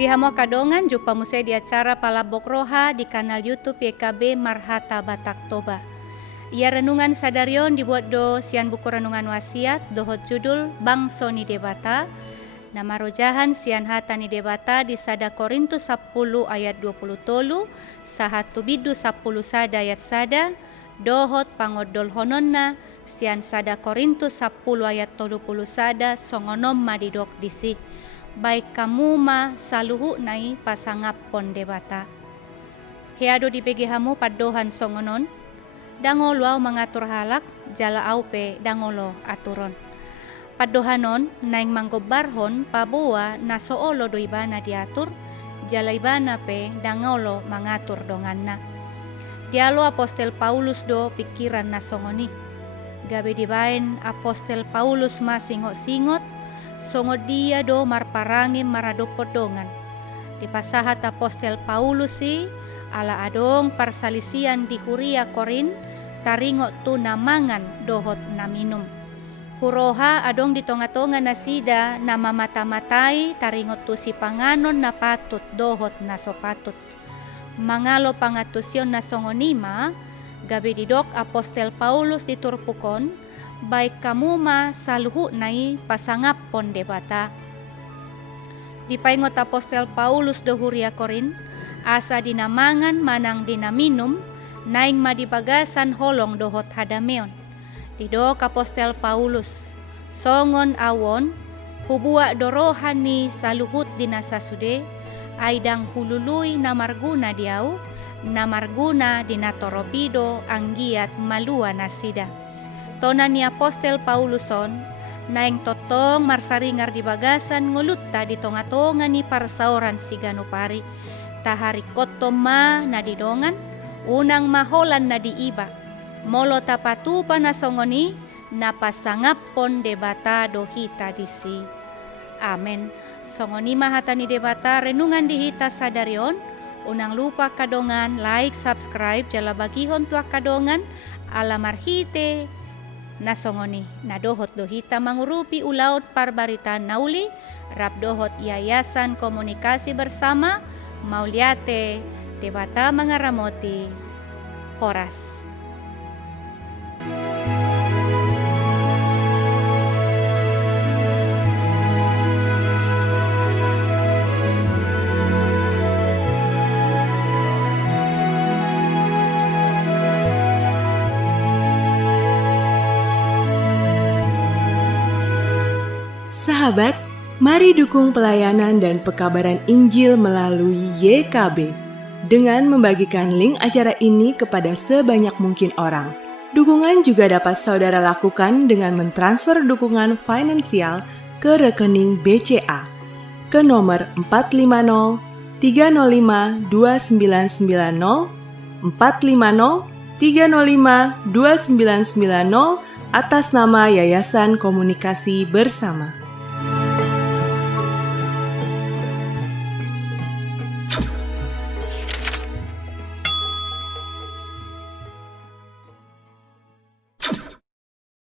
Pihamo kadongan jumpa musai di acara Palabok Roha di kanal YouTube YKB Marhata Batak Toba. Ia renungan sadarion dibuat do sian buku renungan wasiat dohot judul Bangso ni Debata. Nama rojahan sian hata ni Debata di sada Korintus 10 ayat 20 tolu, sahatu bidu 10 sada ayat sada, dohot pangodol hononna sian sada Korintus 10 ayat 30 sada songonom madidok disi. Baik kamu ma saluhu nai pasangap pon Debata. Heado di hamu padohan songonon, dangolo au mengatur halak, jala au pe dangolo aturon. Padohanon naing manggobarhon paboa na soolo do ibana diatur, jala ibana pe dangolo mengatur donganna. Dialo Apostel Paulus do pikiran na songoni. Gabe dibain Apostel Paulus masingot-singot, songo dia do marparangin maradopot dongan. Di pasahat Apostel Paulus si ala adong parsalisian di Huria Korin, taringot tu namangan dohot na minum. Huroha adong di tonga-tonga na sida na mamata-matai taringot tu si panganon na patut dohot na sopatut. Mangalo pangatusyon na songonima, gabi didok Apostel Paulus diturpukon, baik kamu ma saluhu nai pasangap pon Debata. Dipaingot Apostel Paulus do Huria Korin, asa dinamangan manang dinaminum, naing madibagasan holong dohot hadameon. Didok Apostel Paulus, songon awon, hubua dorohan ni saluhut dinasasude, aidang hulului namarguna diau, namarguna dinatoropido anggiat malua nasida. Tona ni Apostel Pauluson, naing totong marsaringar di bagasan ngulutta di tonga-tonga ni parsaoran si ganupari. Tahari kotoma na didongan, unang maholan na diiba. Molo tapatupa na songoni, napasangap pon Debata dohita disi. Amen. Songoni mahata ni Debata renungan dihita sadarion. Unang lupa kadongan, like, subscribe, jala bagihon tuak kadongan, alamarhite, nasongoni nadohot dohita mangurupi ulaut parbarita nauli rap dohot yayasan komunikasi bersama Mauliate Debata Mangaramoti Horas. Sahabat, mari dukung pelayanan dan pekabaran Injil melalui YKB dengan membagikan link acara ini kepada sebanyak mungkin orang. Dukungan juga dapat saudara lakukan dengan mentransfer dukungan finansial ke rekening BCA ke nomor 450 305 2990 450 305 2990 atas nama Yayasan Komunikasi Bersama.